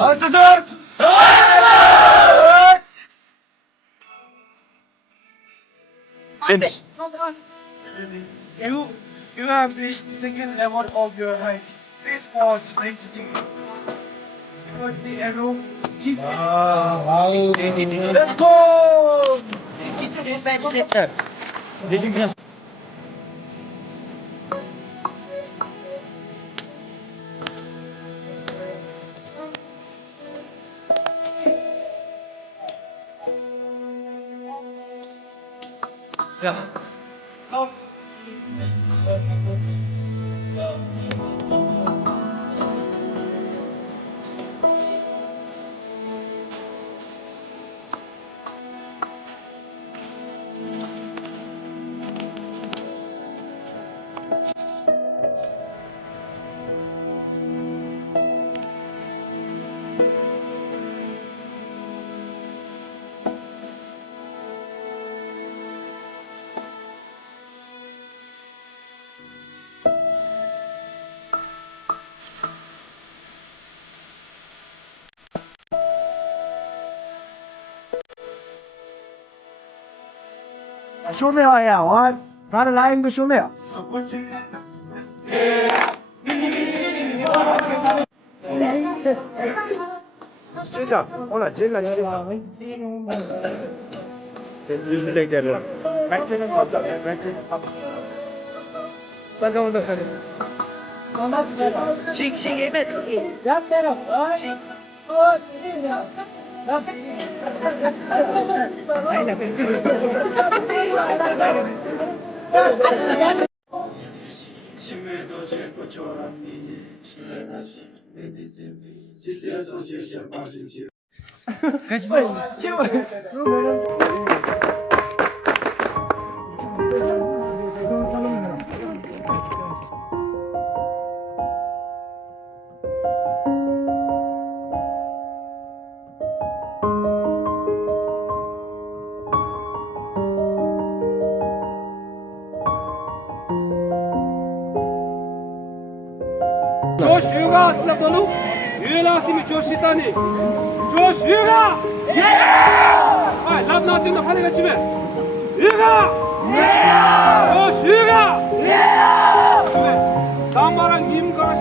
Answer! Finish. You have reached the second level of your height. Please pause. Put the arrow. Let's go! Yeah. Go. Show me how what? Not a line to show me. Straight up. Hold on, chill, chill. Take that one. Back to the top. Back to the top. Back on the side. She gave it. That there. Josh Yuga Slapolu, Yula Simi Joshitani, Josh Yuga! Yeah! Alright, love nothing the Hanaga Shime. Yuga! Yeah! Josh Yuga! Yeah! Tamara Nim Garsh,